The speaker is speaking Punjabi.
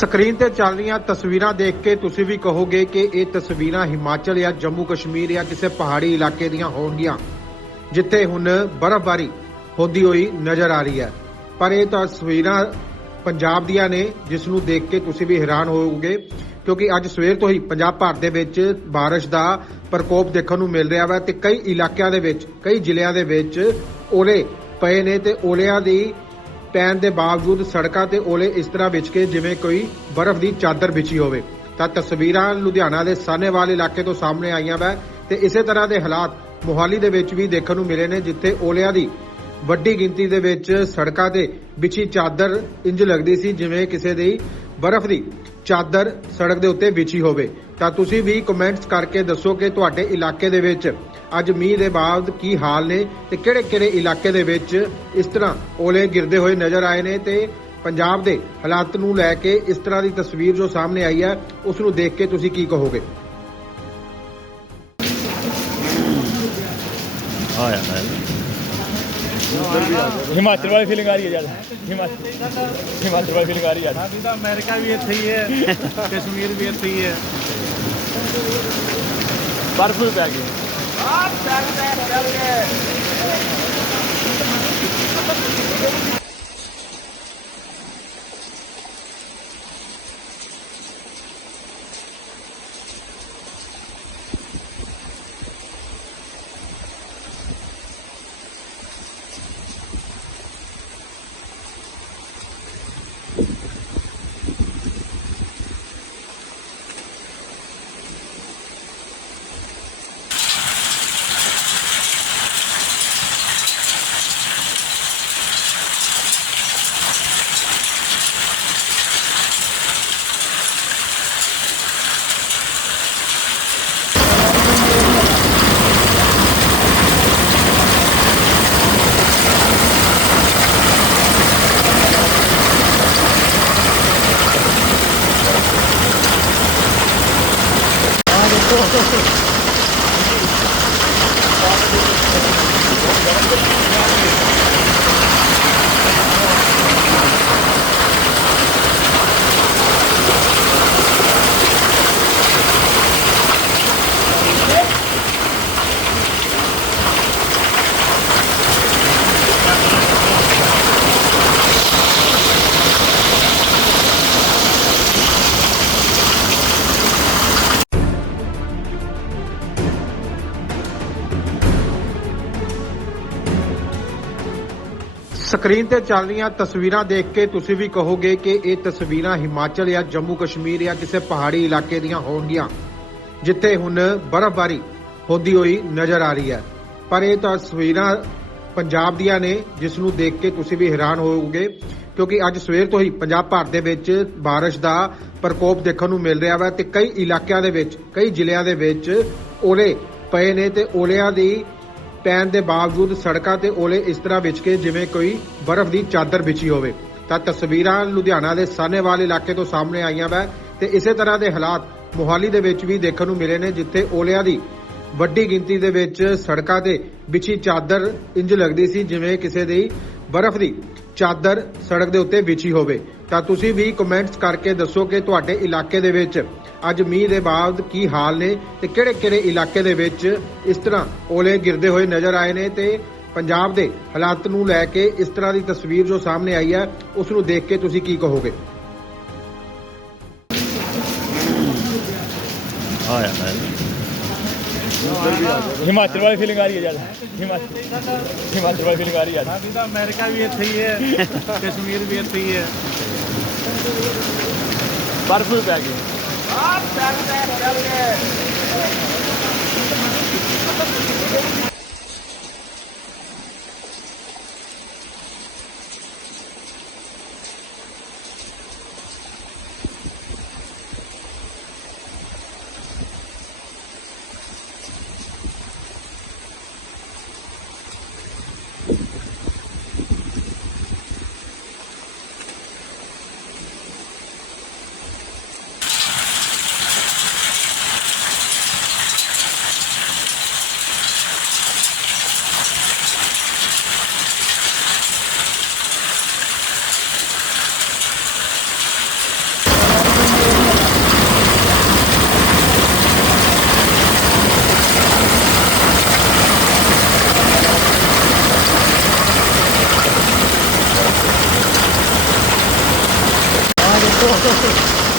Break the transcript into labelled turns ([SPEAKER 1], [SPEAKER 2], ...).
[SPEAKER 1] ਸਕਰੀਨ ਤੇ ਚੱਲ ਰਹੀਆਂ ਤਸਵੀਰਾਂ ਦੇਖ ਕੇ ਤੁਸੀਂ ਵੀ ਕਹੋਗੇ ਕਿ ਇਹ ਤਸਵੀਰਾਂ ਹਿਮਾਚਲ ਜਾਂ ਜੰਮੂ ਕਸ਼ਮੀਰ ਜਾਂ ਕਿਸੇ ਪਹਾੜੀ ਇਲਾਕੇ ਦੀਆਂ ਹੋਣਗੀਆਂ, ਜਿੱਥੇ ਹੁਣ ਬਰਫ਼ਬਾਰੀ ਹੁੰਦੀ ਹੋਈ ਨਜ਼ਰ ਆ ਰਹੀ ਹੈ। ਪਰ ਇਹ ਤਸਵੀਰਾਂ ਪੰਜਾਬ ਦੀਆਂ ਨੇ, ਜਿਸ ਨੂੰ ਦੇਖ ਕੇ ਤੁਸੀਂ ਵੀ ਹੈਰਾਨ ਹੋਵੋਗੇ, ਕਿਉਂਕਿ ਅੱਜ ਸਵੇਰ ਤੋਂ ਹੀ ਪੰਜਾਬ ਭਰ ਦੇ ਵਿੱਚ ਬਾਰਿਸ਼ ਦਾ ਪ੍ਰਕੋਪ ਦੇਖਣ ਨੂੰ ਮਿਲ ਰਿਹਾ ਵਾ ਤੇ ਕਈ ਇਲਾਕਿਆਂ ਦੇ ਵਿੱਚ, ਕਈ ਜ਼ਿਲ੍ਹਿਆਂ ਦੇ ਵਿੱਚ ਓਲੇ ਪਏ ਨੇ ਤੇ ਓਲਿਆਂ ਦੀ ਪੈਣ ਦੇ ਬਾਵਜੂਦ ਸੜਕਾਂ ਤੇ ਓਲੇ ਇਸ ਤਰ੍ਹਾਂ ਵਿਛ ਕੇ ਜਿਵੇਂ ਕੋਈ ਬਰਫ਼ ਦੀ ਚਾਦਰ ਵਿਛੀ ਹੋਵੇ। ਤਾਂ ਤਸਵੀਰਾਂ ਲੁਧਿਆਣਾ ਦੇ ਸਾਹਨੇਵਾਲ ਇਲਾਕੇ ਤੋਂ ਸਾਹਮਣੇ ਆਈਆਂ ਵਾ ਤੇ ਇਸੇ ਤਰ੍ਹਾਂ ਦੇ ਹਾਲਾਤ ਮੋਹਾਲੀ ਦੇ ਵਿੱਚ ਵੀ ਦੇਖਣ ਨੂੰ ਮਿਲੇ ਨੇ, ਜਿੱਥੇ ਓਲਿਆਂ ਦੀ ਵੱਡੀ ਗਿਣਤੀ ਦੇ ਵਿੱਚ ਸੜਕਾਂ ਤੇ ਵਿਛੀ ਚਾਦਰ ਇੰਜ ਲੱਗਦੀ ਸੀ ਜਿਵੇਂ ਕਿਸੇ ਦੀ ਬਰਫ਼ ਦੀ ਚਾਦਰ ਸੜਕ ਦੇ ਉੱਤੇ ਵਿਛੀ ਹੋਵੇ। ਤਾਂ ਤੁਸੀਂ ਵੀ ਕਮੈਂਟਸ ਕਰਕੇ ਦੱਸੋ ਕਿ ਤੁਹਾਡੇ ਇਲਾਕੇ ਦੇ ਵਿੱਚ ਅੱਜ ਮੀਂਹ ਦੇ ਬਾਅਦ ਕੀ ਹਾਲ ਨੇ ਤੇ ਕਿਹੜੇ-ਕਿਹੜੇ ਇਲਾਕੇ ਦੇ ਵਿੱਚ ਇਸ ਤਰ੍ਹਾਂ ਓਲੇ ਗਿਰਦੇ ਹੋਏ ਨਜ਼ਰ ਆਏ ਨੇ ਤੇ ਪੰਜਾਬ ਦੇ ਹਾਲਾਤ ਨੂੰ ਲੈ ਕੇ ਇਸ ਤਰ੍ਹਾਂ ਦੀ ਤਸਵੀਰ ਜੋ ਸਾਹਮਣੇ ਆਈ ਹੈ ਉਸ ਨੂੰ ਦੇਖ ਕੇ ਤੁਸੀਂ ਕੀ ਕਹੋਗੇ?
[SPEAKER 2] ਹਿਮਾਚਲ ਵਾਲੀ ਫੀਲਿੰਗ ਆ ਰਹੀ ਹੈ ਜਦ ਹਿਮਾਚਲ ਹਿਮਾਚਲ ਵਾਲੀ ਫੀਲਿੰਗ ਆ ਰਹੀ ਹੈ ਜਦ
[SPEAKER 3] ਅਭੀ ਤਾਂ ਅਮਰੀਕਾ ਵੀ ਇੱਥੇ ਹੀ ਹੈ ਕਸ਼ਮੀਰ ਵੀ ਇੱਥੇ ਹੀ ਹੈ।
[SPEAKER 2] ਬਰਫ਼ ਪੈ ਗਈ। Hop, stand, stand, stand, stand. Thank you.
[SPEAKER 1] Screen ਤੇ ਚੱਲ ਰਹੀਆਂ ਤਸਵੀਰਾਂ ਦੇਖ ਕੇ ਤੁਸੀਂ ਵੀ ਕਹੋਗੇ ਕਿ ਇਹ ਤਸਵੀਰਾਂ ਹਿਮਾਚਲ ਜਾਂ ਜੰਮੂ ਕਸ਼ਮੀਰ ਜਾਂ ਕਿਸੇ ਪਹਾੜੀ ਇਲਾਕੇ ਦੀਆਂ ਹੋਣਗੀਆਂ, ਜਿੱਥੇ ਹੁਣ ਬਰਫ਼ਬਾਰੀ ਹੁੰਦੀ ਹੋਈ ਨਜ਼ਰ ਆ ਰਹੀ ਹੈ। ਪਰ ਇਹ ਤਸਵੀਰਾਂ ਪੰਜਾਬ ਦੀਆਂ ਨੇ, ਜਿਸ ਨੂੰ ਦੇਖ ਕੇ ਤੁਸੀਂ ਵੀ ਹੈਰਾਨ ਹੋਵੋਗੇ, ਕਿਉਂਕਿ ਅੱਜ ਸਵੇਰ ਤੋਂ ਹੀ ਪੰਜਾਬ ਭਰ ਦੇ ਵਿੱਚ ਬਾਰਿਸ਼ ਦਾ ਪ੍ਰਕੋਪ ਦੇਖਣ ਨੂੰ ਮਿਲ ਰਿਹਾ ਵਾ ਤੇ ਕਈ ਇਲਾਕਿਆਂ ਦੇ ਵਿੱਚ, ਕਈ ਜ਼ਿਲ੍ਹਿਆਂ ਦੇ ਵਿੱਚ ਓਲੇ ਪਏ ਨੇ ਤੇ ਓਲਿਆਂ ਦੀ ਪੈਣ ਦੇ ਬਾਵਜੂਦ ਸੜਕਾਂ ਤੇ ਓਲੇ ਇਸ ਤਰ੍ਹਾਂ ਵਿਛ ਕੇ ਜਿਵੇਂ ਕੋਈ ਬਰਫ਼ ਦੀ ਚਾਦਰ ਵਿਛੀ ਹੋਵੇ। ਤਾਂ ਤਸਵੀਰਾਂ ਲੁਧਿਆਣਾ ਦੇ ਸਾਨੇਵਾਲ ਇਲਾਕੇ ਤੋਂ ਸਾਹਮਣੇ ਆਈਆਂ ਵਾ ਤੇ ਇਸੇ ਤਰ੍ਹਾਂ ਦੇ ਹਾਲਾਤ ਮੋਹਾਲੀ ਦੇ ਵਿੱਚ ਵੀ ਦੇਖਣ ਨੂੰ ਮਿਲੇ ਨੇ, ਜਿੱਥੇ ਓਲਿਆਂ ਦੀ ਵੱਡੀ ਗਿਣਤੀ ਦੇ ਵਿੱਚ ਸੜਕਾਂ ਤੇ ਵਿਛੀ ਚਾਦਰ ਇੰਜ ਲੱਗਦੀ ਸੀ ਜਿਵੇਂ ਕਿਸੇ ਦੀ ਬਰਫ਼ ਦੀ ਚਾਦਰ ਸੜਕ ਦੇ ਉੱਤੇ ਵਿਛੀ ਹੋਵੇ। ਤਾਂ ਤੁਸੀਂ ਵੀ ਕਮੈਂਟਸ ਕਰਕੇ ਦੱਸੋ ਕਿ ਤੁਹਾਡੇ ਇਲਾਕੇ ਦੇ ਵਿੱਚ ਅੱਜ ਮੀਂਹ ਦੇ ਬਾਅਦ ਕੀ ਹਾਲ ਨੇ ਤੇ ਕਿਹੜੇ-ਕਿਹੜੇ ਇਲਾਕੇ ਦੇ ਵਿੱਚ ਇਸ ਤਰ੍ਹਾਂ ਓਲੇ ਗਿਰਦੇ ਹੋਏ ਨਜ਼ਰ ਆਏ ਨੇ ਤੇ ਪੰਜਾਬ ਦੇ ਹਾਲਾਤ ਨੂੰ ਲੈ ਕੇ ਇਸ ਤਰ੍ਹਾਂ ਦੀ ਤਸਵੀਰ ਜੋ ਸਾਹਮਣੇ ਆਈ ਹੈ, ਉਸ ਨੂੰ ਦੇਖ ਕੇ ਤੁਸੀਂ ਕੀ ਕਹੋਗੇ?
[SPEAKER 4] ਆ ਜਾਂਦਾ
[SPEAKER 2] ਹਿਮਾਚਲ ਵਾਲੀ ਫੀਲਿੰਗ ਆ ਰਹੀ ਹੈ ਜ਼ਿਆਦਾ। ਹਿਮਾਚਲ ਹਿਮਾਚਲ ਵਾਲੀ ਫੀਲਿੰਗ ਆ ਰਹੀ ਹੈ
[SPEAKER 3] ਸਾਡੀ ਤਾਂ ਅਮਰੀਕਾ ਵੀ ਇੱਥੇ ਹੀ ਹੈ ਕਸ਼ਮੀਰ ਵੀ ਇੱਥੇ ਹੀ ਹੈ।
[SPEAKER 2] ਬਰਫ਼ ਪੈ ਗਈ।
[SPEAKER 3] ਆਪ ਚੱਲ ਚੱਲ ਗਏ Gracias.